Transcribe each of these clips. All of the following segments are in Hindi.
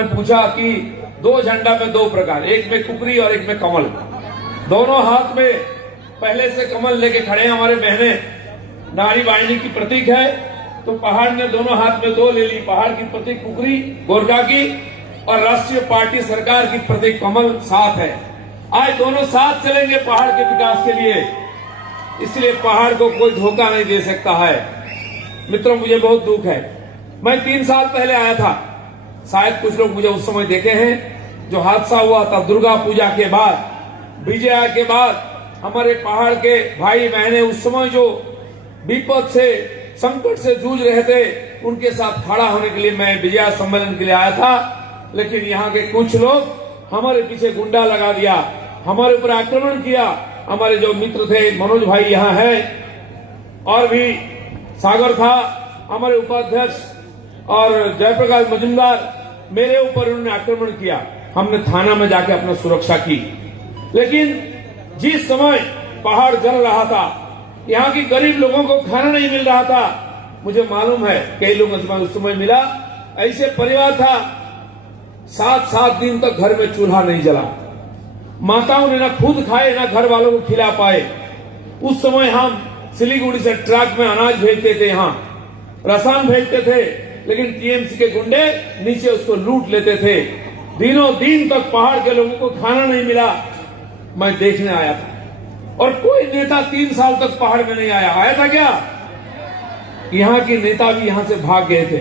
मैं पूछा कि दो झंडा में दो प्रकार, एक में कुकरी और एक में कमल, दोनों हाथ में पहले से कमल लेके खड़े हैं हमारे बहने, नारी वाहिनी की प्रतीक है। तो पहाड़ ने दोनों हाथ में दो ले ली, पहाड़ की प्रतीक कुकरी गोरखा की और राष्ट्रीय पार्टी सरकार की प्रतीक कमल साथ है। आज दोनों साथ चलेंगे पहाड़ के विकास के लिए, इसलिए पहाड़ को कोई धोखा नहीं दे सकता है। मित्रों, मुझे बहुत दुख है, मैं 3 साल पहले आया था, शायद कुछ लोग मुझे उस समय देखे हैं, जो हादसा हुआ था दुर्गा पूजा के बाद, विजया के बाद। हमारे पहाड़ के भाई बहने उस समय जो विपद से, संकट से जूझ रहे थे, उनके साथ खड़ा होने के लिए मैं विजया सम्मेलन के लिए आया था। लेकिन यहाँ के कुछ लोग हमारे पीछे गुंडा लगा दिया, हमारे ऊपर आक्रमण किया। हमारे जो मित्र थे, मनोज भाई यहाँ है, और भी सागर था, हमारे उपाध्यक्ष और जयप्रकाश मजुमदार, मेरे ऊपर उन्होंने आक्रमण किया। हमने थाना में जाके अपना सुरक्षा की। लेकिन जिस समय पहाड़ जल रहा था, यहाँ की गरीब लोगों को खाना नहीं मिल रहा था, मुझे मालूम है कई लोगों से उस समय मिला, ऐसे परिवार था 7-7 दिन तक घर में चूल्हा नहीं जला, माताओं ने ना खुद खाए ना घर वालों को खिला पाए। उस समय हम सिलीगुड़ी से ट्रक में अनाज भेजते थे, यहाँ राशन भेजते थे, लेकिन टीएमसी के गुंडे नीचे उसको लूट लेते थे। दिनों दिन तक पहाड़ के लोगों को खाना नहीं मिला। मैं देखने आया था, और कोई नेता 3 साल तक पहाड़ में नहीं आया। आया था क्या? यहाँ के नेता भी यहाँ से भाग गए थे।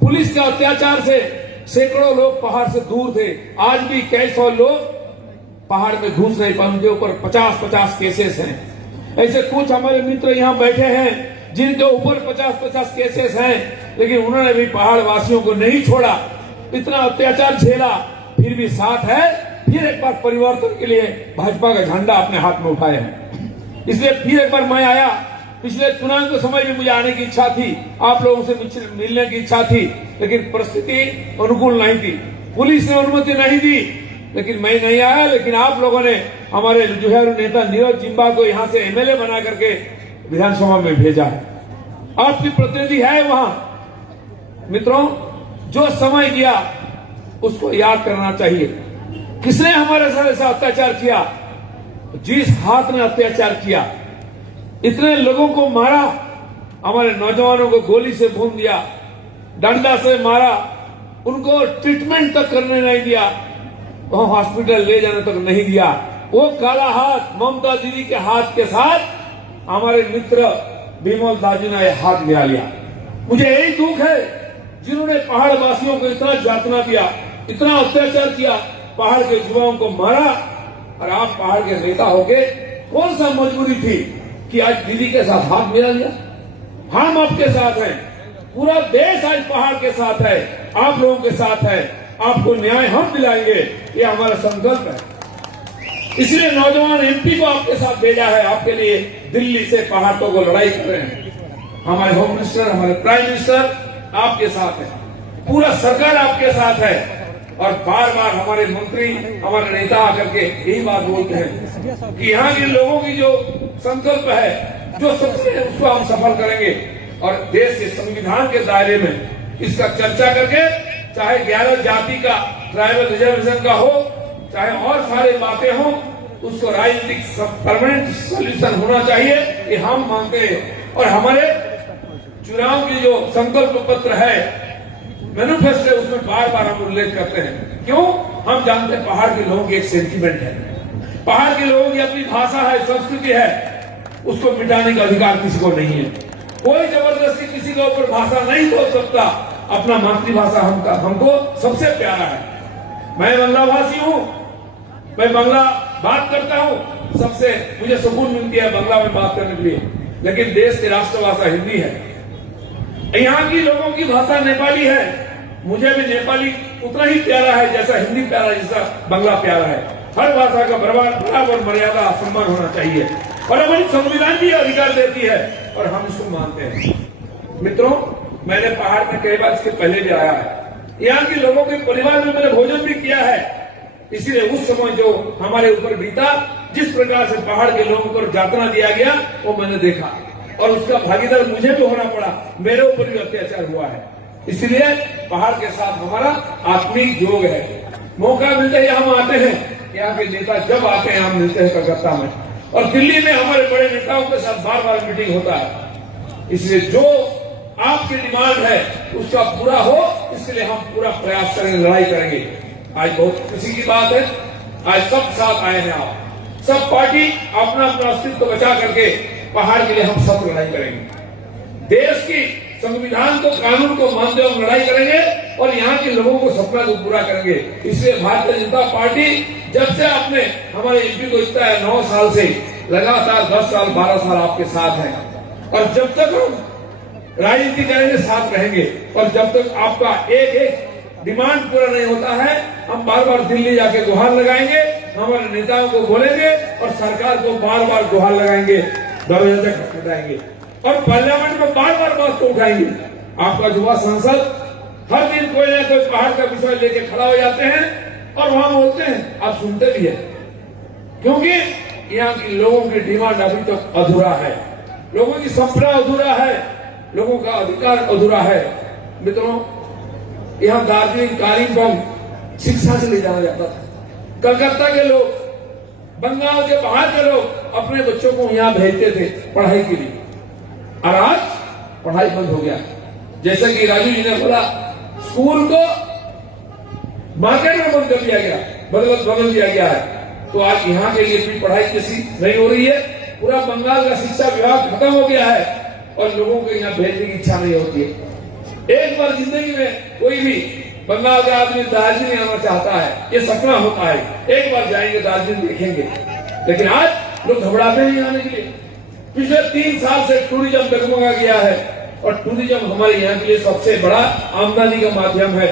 पुलिस के अत्याचार से सैकड़ों लोग पहाड़ से दूर थे। आज भी कई सौ लोग पहाड़ में घुस नहीं पाए, उनके ऊपर 50-50 केसेस हैं। ऐसे कुछ हमारे मित्र यहाँ बैठे हैं जिनके ऊपर 50-50 केसेस हैं, लेकिन उन्होंने भी पहाड़ वासियों को नहीं छोड़ा, इतना अत्याचार झेला, फिर भी साथ है। फिर एक बार परिवर्तन के लिए भाजपा का झंडा अपने हाथ में उठाए हैं। इसलिए फिर एक बार मैं आया। पिछले चुनाव के समय भी मुझे आने की इच्छा थी, आप लोगों से मिलने की इच्छा थी, लेकिन परिस्थिति अनुकूल नहीं थी, पुलिस ने अनुमति नहीं दी, लेकिन मैं नहीं आया। लेकिन आप लोगों ने हमारे जो है नेता नीरज जिम्बा को यहाँ से एमएलए बना करके विधानसभा में भेजा है। आपकी प्रतिनिधि है वहां। मित्रों, जो समय गया उसको याद करना चाहिए। किसने हमारे साथ ऐसा अत्याचार किया? जिस हाथ ने अत्याचार किया, इतने लोगों को मारा, हमारे नौजवानों को गोली से भून दिया, डंडा से मारा, उनको ट्रीटमेंट तक करने नहीं दिया, वहां हॉस्पिटल ले जाने तक नहीं दिया। वो काला हाथ ममता दीदी के हाथ के साथ हमारे मित्र विमल दाजी ने हाथ मिला लिया। मुझे यही दुख है, जिन्होंने पहाड़ वासियों को इतना यातना दिया, इतना अत्याचार किया, पहाड़ के युवाओं को मारा, और आप पहाड़ के नेता होके कौन सा मजबूरी थी कि आज दीदी के साथ हाथ मिला लिया? हम आपके साथ हैं, पूरा देश आज पहाड़ के साथ है, आप लोगों के साथ है, आपको न्याय हम दिलाएंगे, ये हमारा संकल्प है। इसलिए नौजवान एमपी को आपके साथ भेजा है, आपके लिए दिल्ली से पहाड़ों को लड़ाई कर रहे हैं। हमारे होम मिनिस्टर, हमारे प्राइम मिनिस्टर आपके साथ है, पूरा सरकार आपके साथ है, और बार बार हमारे मंत्री, हमारे नेता आकर के यही बात बोलते हैं कि यहाँ के लोगों की जो संकल्प है, जो सपने है, उसको हम सफल करेंगे। और देश के संविधान के दायरे में इसका चर्चा करके, चाहे 11 जाति का ट्राइबल रिजर्वेशन का हो, चाहे और सारे बातें हो, उसको राजनीतिक परमानेंट सोल्यूशन होना चाहिए, ये हम मानते हैं। और हमारे चुनाव की जो संकल्प पत्र है, मैनिफेस्टो, उसमें बार बार हम उल्लेख करते हैं। क्यों? हम जानते हैं पहाड़ के लोगों की एक सेंटिमेंट है, पहाड़ के लोगों की अपनी भाषा है, संस्कृति है, उसको मिटाने का अधिकार किसी को नहीं है। कोई जबरदस्ती किसी के ऊपर भाषा नहीं बोल सकता। अपना मातृभाषा हमको सबसे प्यारा है। मैं बांग्ला भाषी हूँ, मैं बांग्ला बात करता हूँ, सबसे मुझे सुकून मिलती है बांग्ला में बात करने के लिए, लेकिन देश की राष्ट्रभाषा हिंदी है। यहाँ की लोगों की भाषा नेपाली है, मुझे भी नेपाली उतना ही प्यारा है जैसा हिंदी प्यारा है, जैसा बांग्ला प्यारा है। हर भाषा का बराबर मर्यादा सम्मान होना चाहिए, और हमारी संविधान भी अधिकार देती है, और हम इसको मानते हैं। मित्रों, मैंने पहाड़ में कई बार इसके पहले भी आया है, यहाँ के लोगों के परिवार में मैंने भोजन भी किया है, इसलिए उस समय जो हमारे ऊपर बीता, जिस प्रकार से पहाड़ के लोगों को यातना दिया गया, वो मैंने देखा, और उसका भागीदार मुझे भी होना पड़ा। मेरे ऊपर भी अत्याचार हुआ है, इसलिए पहाड़ के साथ हमारा आत्मिक योग है। मौका मिलते ही हम आते हैं, यहाँ के नेता जब आते हैं हम मिलते हैं कलकत्ता में, और दिल्ली में हमारे बड़े नेताओं के साथ बार बार मीटिंग होता है। इसलिए जो आपकी डिमांड है उसका पूरा हो, इसलिए हम पूरा प्रयास करेंगे, लड़ाई करेंगे। आज बहुत खुशी की बात है, आज सब साथ आए हैं, आप सब पार्टी अपना अपना अस्तित्व बचा करके पहाड़ के लिए हम सब लड़ाई करेंगे। देश की संविधान को, कानून को मानते हुए हम लड़ाई करेंगे और यहाँ के लोगों को सपना को पूरा करेंगे। इसलिए भारतीय जनता पार्टी जब से आपने हमारे एमपी को जीता है 9 साल से लगातार 10 साल 12 साल आपके साथ है, और जब तक हम राजनीति करेंगे साथ रहेंगे। और जब तक आपका एक एक डिमांड पूरा नहीं होता है, हम बार बार दिल्ली जाके गुहार लगाएंगे, हमारे नेताओं को बोलेंगे और सरकार को बार बार गुहार लगाएंगे, दरवाजा खटखटाएंगे और पार्लियामेंट में बार बार बात को उठाएंगे। आपका युवा सांसद हर दिन कोई ना कोई पहाड़ का विषय लेके खड़ा हो जाते हैं और वहां बोलते हैं, आप सुनते भी है, क्योंकि यहाँ के लोगों की डिमांड अभी तक तो अधूरा है, लोगों की सपना अधूरा है, लोगों का अधिकार अधूरा है। मित्रों, यहाँ दार्जिलिंग, कालिम्पोंग शिक्षा से ले जाया जाता था। कलकत्ता के लोग, बंगाल के बाहर के लोग अपने बच्चों को यहाँ भेजते थे पढ़ाई के लिए, और आज पढ़ाई बंद हो गया। जैसे कि राजू जी ने बोला, स्कूल को मार्केट में बंद कर दिया गया, बदल दिया गया है, तो आज यहाँ के लिए भी पढ़ाई जैसी नहीं हो रही है। पूरा बंगाल का शिक्षा विभाग खत्म हो गया है और लोगों को यहाँ भेजने की इच्छा नहीं होती है। एक बार जिंदगी में कोई भी बंगाल का आदमी दार्जिलिंग आना चाहता है, ये सपना होता है, एक बार जाएंगे दार्जिलिंग देखेंगे, लेकिन आज लोग घबराते हैं आने के लिए। पिछले 3 साल से टूरिज्म डगमगा गया है और टूरिज्म हमारे यहाँ के लिए सबसे बड़ा आमदनी का माध्यम है।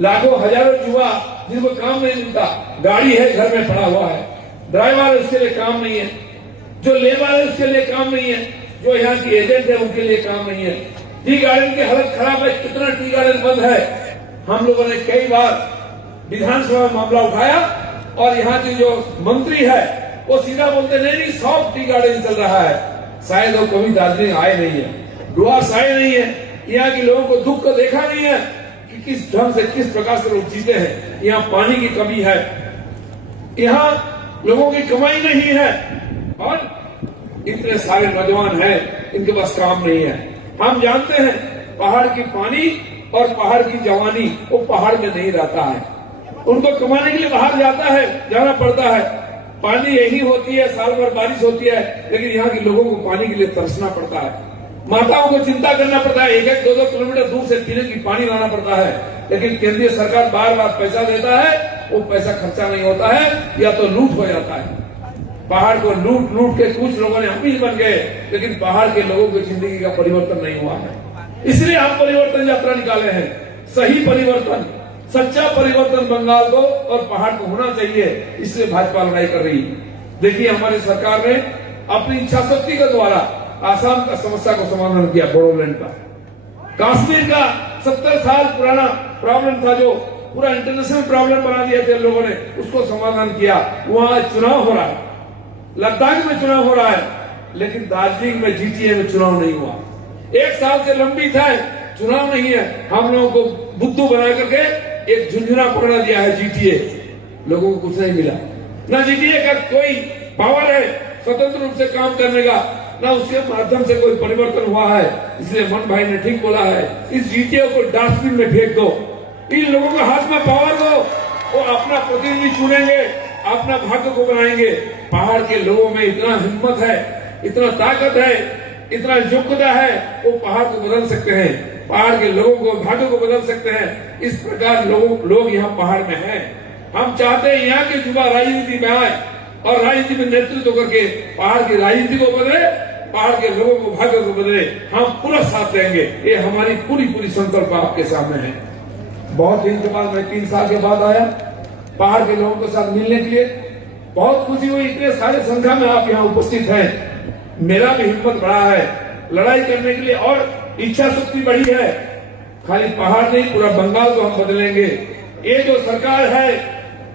लाखों हजारों युवा जिनको काम नहीं मिलता, गाड़ी है घर में पड़ा हुआ है, ड्राइवर है उसके लिए काम नहीं है, जो लेबर है उसके लिए काम नहीं है, जो यहाँ की एजेंट है उनके लिए काम नहीं है। टी गार्डन की हालत खराब है, कितना टी गार्डन बंद है। हम लोगों ने कई बार विधानसभा में मामला उठाया और यहाँ की जो मंत्री है वो सीधा बोलते नहीं 100 टी गार्डन चल रहा है। शायद वो कभी दार्जिलिंग आए नहीं है, डुआर्स आए नहीं है, यहाँ के लोगों को दुख को देखा नहीं है कि किस ढंग से, किस प्रकार से लोग जीते हैं। यहाँ पानी की कमी है, यहाँ लोगों की कमाई नहीं है और इतने सारे नौजवान हैं, इनके पास काम नहीं है। हम जानते हैं पहाड़ की पानी और पहाड़ की जवानी वो पहाड़ में नहीं रहता है, उनको कमाने के लिए बाहर जाना पड़ता है। पानी यही होती है, साल भर बारिश होती है, लेकिन यहाँ के लोगों को पानी के लिए तरसना पड़ता है। माताओं को चिंता करना पड़ता है, 1-1, 2-2 किलोमीटर दूर से पीने की पानी लाना पड़ता है। लेकिन केंद्रीय सरकार बार बार पैसा देता है, वो पैसा खर्चा नहीं होता है या तो लूट हो जाता है। पहाड़ को लूट के कुछ लोगों ने अमीर बन गए, लेकिन पहाड़ के लोगों की जिंदगी का परिवर्तन नहीं हुआ है। इसलिए हम परिवर्तन यात्रा निकाले हैं, सही परिवर्तन, सच्चा परिवर्तन बंगाल को और पहाड़ को होना चाहिए। इसलिए भाजपा लड़ाई कर रही है। देखिए, हमारी सरकार ने अपनी इच्छा शक्ति के द्वारा आसाम का समस्या को समाधान किया, बोडोलैंड का। कश्मीर का 70 साल पुराना प्रॉब्लम था, जो पूरा इंटरनेशनल प्रॉब्लम बना दिया थे लोगों ने, उसको समाधान किया। वहां चुनाव हो रहा है, लद्दाख में चुनाव हो रहा है, लेकिन दार्जिलिंग में जीटीए में चुनाव नहीं हुआ। 1 साल से लंबी था, चुनाव नहीं है। हम लोगों को बुद्धू बना करके एक झुंझुना पकड़ा दिया है जीटीए, लोगों को कुछ नहीं मिला। ना जीटीए का कोई पावर है स्वतंत्र रूप से काम करने का, ना उसके माध्यम से कोई परिवर्तन हुआ है। इसलिए मन भाई ने ठीक बोला है, इस जीटीए को डस्टबिन में फेंक दो। इन लोगों के हाथ में पावर दो, वो अपना प्रतिनिधि चुनेंगे, अपना भाग्य को बनाएंगे। पहाड़ के लोगों में इतना हिम्मत है, इतना ताकत है, इतना योग्यता है, वो पहाड़ को बदल सकते हैं, पहाड़ के लोगों को, भाग्य को बदल सकते हैं। इस प्रकार लोग यहाँ पहाड़ में हैं। हम चाहते हैं यहाँ के युवा राजनीति में आए और राजनीति में नेतृत्व करके पहाड़ की राजनीति को बदले, पहाड़ के लोगों को, भाग्य को बदले। हम पूरा साथ देंगे, ये हमारी पूरी संकल्प आपके सामने है। बहुत दिन के बाद मैं 3 साल के बाद आया पहाड़ के लोगों के साथ मिलने के लिए। बहुत खुशी हुई, इतने सारे संख्या में आप यहाँ उपस्थित हैं। मेरा भी हिम्मत बढ़ा है लड़ाई करने के लिए और इच्छा शक्ति बढ़ी है। खाली पहाड़ नहीं, पूरा बंगाल को हम बदलेंगे। ये जो सरकार है,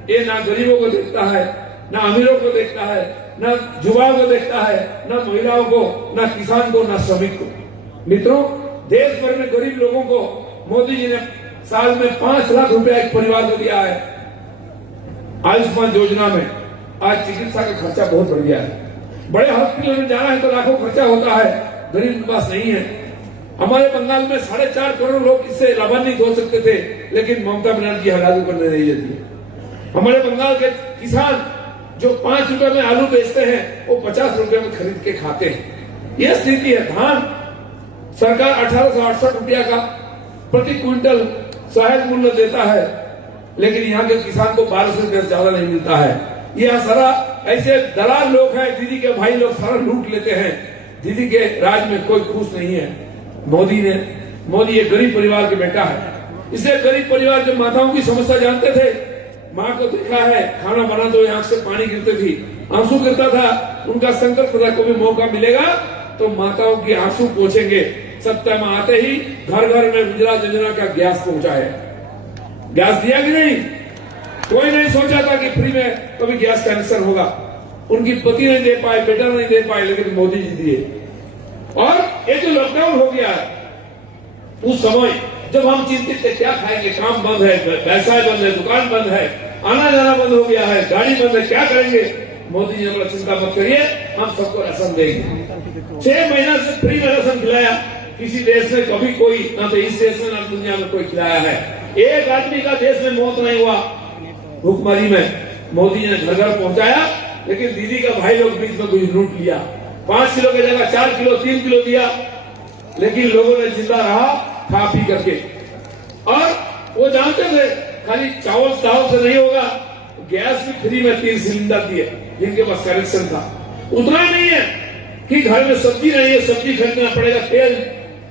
ये ना गरीबों को देखता है, ना अमीरों को देखता है, ना युवाओं को देखता है, ना महिलाओं को, ना किसान को, ना श्रमिक को। मित्रों, देश भर में गरीब लोगों को मोदी जी ने साल में 5 लाख रुपया एक परिवार को दिया है। आयुष्मान योजना में आज चिकित्सा का खर्चा बहुत बढ़ गया है। बड़े हॉस्पिटल में जाना है तो लाखों खर्चा होता है, गरीब के पास नहीं है। हमारे बंगाल में 4.5 करोड़ लोग इससे लाभान्वित हो सकते थे, लेकिन ममता बनर्जी लागू करने नहीं देती। हमारे बंगाल के किसान जो 5 रुपए में आलू बेचते हैं वो 50 रुपए में खरीद के खाते हैं। यह स्थिति है। धान सरकार 1868 रुपया का प्रति क्विंटल सहायक मूल्य देता है, लेकिन यहाँ के किसान को 1200 रुपये से ज्यादा नहीं मिलता है। यह सारा ऐसे दलाल लोग हैं, दीदी के भाई लोग सारा लूट लेते हैं। दीदी के राज में कोई खुश नहीं है। मोदी एक गरीब परिवार के बेटा है। इसे गरीब परिवार के माताओं की समस्या जानते थे। माँ को देखा है, खाना बना तो आंख से पानी गिरती थी, आंसू गिरता था। उनका संकल्प था को भी मौका मिलेगा तो माताओं की आंसू पोंछेंगे। सत्ता में आते ही घर घर में उज्ज्वला योजना का गैस पहुंचा है। गैस दिया कि नहीं? कोई नहीं सोचा था कि फ्री में कभी गैस कनेक्शन होगा। उनकी पति नहीं दे पाए, बेटा नहीं दे पाए, लेकिन मोदी जी दिए। और ये जो लॉकडाउन हो गया उस समय जब हम चिंतित थे क्या खाएंगे, काम बंद है, व्यवसाय बंद है, दुकान बंद है, आना जाना बंद हो गया है, गाड़ी बंद है, क्या करेंगे? मोदी जी ने बोला चिंता मत करिए, हम सबको राशन देंगे। 6 महीना से फ्री में राशन खिलाया। किसी देश ने कभी कोई ना तो इस देश में ना दुनिया में कोई खिलाया है। एक आदमी का देश में मौत नहीं हुआ भूखमरी में। मोदी ने घर घर पहुंचाया, लेकिन दीदी का भाई लोग बीच में कुछ लूट लिया। 5 किलो की जगह 4 किलो 3 किलो दिया, लेकिन लोगों ने जिंदा रहा खा पी करके। और वो जानते थे खाली चावल से नहीं होगा, गैस भी फ्री में 3 सिलेंडर दिए जिनके पास कनेक्शन था। उतना नहीं है कि घर में सब्जी नहीं है, सब्जी खरीदना पड़ेगा, तेल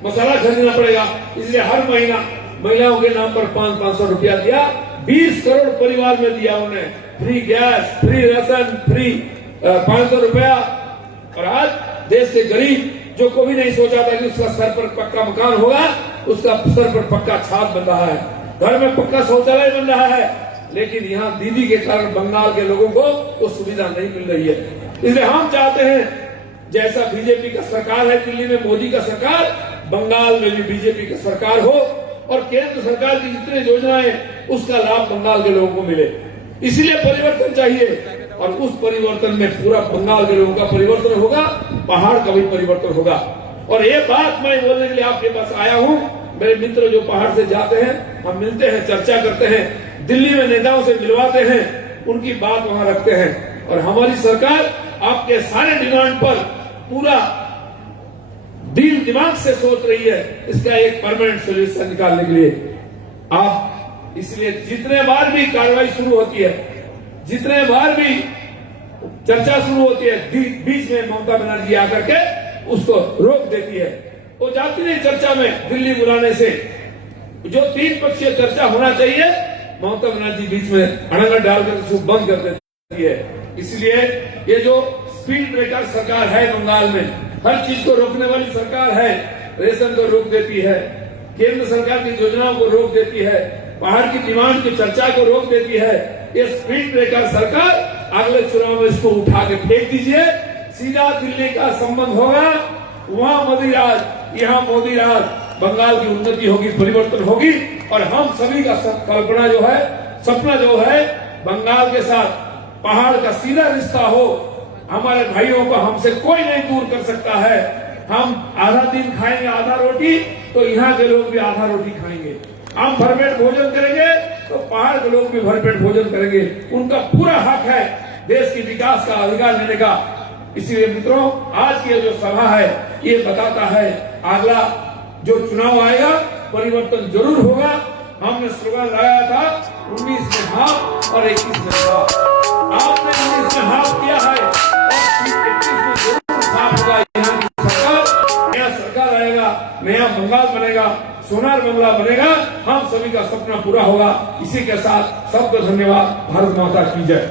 मसाला खरीदना पड़ेगा, इसलिए हर महीना महिलाओं के नाम पर 500 रुपया दिया। 20 करोड़ परिवार में दिया उन्हें free gas, free ration, free 500 रुपया। और आज देश के गरीब जो कभी नहीं सोचा था कि उसका सर पर पक्का मकान होगा, उसका सर पर पक्का छात बन रहा है, घर में पक्का शौचालय बन रहा है। लेकिन यहाँ दीदी के कारण बंगाल के लोगों को वो सुविधा नहीं मिल रही है। इसलिए हम चाहते हैं जैसा बीजेपी का सरकार है दिल्ली में, मोदी का सरकार, बंगाल में भी बीजेपी का सरकार हो और केंद्र सरकार की जितनी योजनाएं उसका लाभ बंगाल के लोगों को मिले। इसलिए परिवर्तन चाहिए और उस परिवर्तन में पूरा बंगाल के लोगों का परिवर्तन होगा, पहाड़ का भी परिवर्तन होगा। और ये बात मैं बोलने के लिए आपके पास आया हूँ। मेरे मित्र जो पहाड़ से जाते हैं, हम मिलते हैं, चर्चा करते हैं, दिल्ली में नेताओं से मिलवाते हैं, उनकी बात वहां रखते हैं। और हमारी सरकार आपके सारे डिमांड पर पूरा दिल दिमाग से सोच रही है इसका एक परमानेंट सोल्यूशन निकालने के लिए। आप इसलिए जितने बार भी कार्रवाई शुरू होती है, जितने बार भी चर्चा शुरू होती है, बीच में ममता बनर्जी आकर के उसको रोक देती है। वो जाती नहीं चर्चा में दिल्ली बुलाने से। जो 3 पक्षीय चर्चा होना चाहिए, ममता बनर्जी बीच में अड़ंगा डालकर उसको बंद कर देती है। इसलिए ये जो स्पीड ब्रेकर सरकार है बंगाल में, हर चीज को रोकने वाली सरकार है। रेशन को रोक देती है, केंद्र सरकार की योजनाओं को रोक देती है, पहाड़ की डिमांड की चर्चा को रोक देती है। ये स्पीड ब्रेकर सरकार अगले चुनाव में इसको उठा के फेंक दीजिए, सीधा दिल्ली का संबंध होगा, वहां मोदी राज, यहाँ मोदी राज, बंगाल की उन्नति होगी, परिवर्तन होगी। और हम सभी का कल्पना जो है, सपना जो है, बंगाल के साथ पहाड़ का सीधा रिश्ता हो। हमारे भाइयों को हमसे कोई नहीं दूर कर सकता है। हम आधा दिन खाएंगे आधा रोटी, तो यहाँ के लोग भी आधा रोटी खाएंगे। हम भरपेट भोजन करेंगे तो पहाड़ के लोग भी भरपेट भोजन करेंगे। उनका पूरा हक है देश की विकास का अधिकार लेने का। इसलिए मित्रों, आज की जो सभा है ये बताता है अगला जो चुनाव आएगा परिवर्तन जरूर होगा। हमने स्लोगन लगाया था 19 में हाफ और 21 में साफ। आपने 19 में हाफ किया है और 21 में जरूर साफ होगा। यहाँ की सरकार, नया सरकार आएगा, नया बंगाल बनेगा, सोनार बंगला बनेगा, हम सभी का सपना पूरा होगा। इसी के साथ सबको धन्यवाद। भारत माता की जय।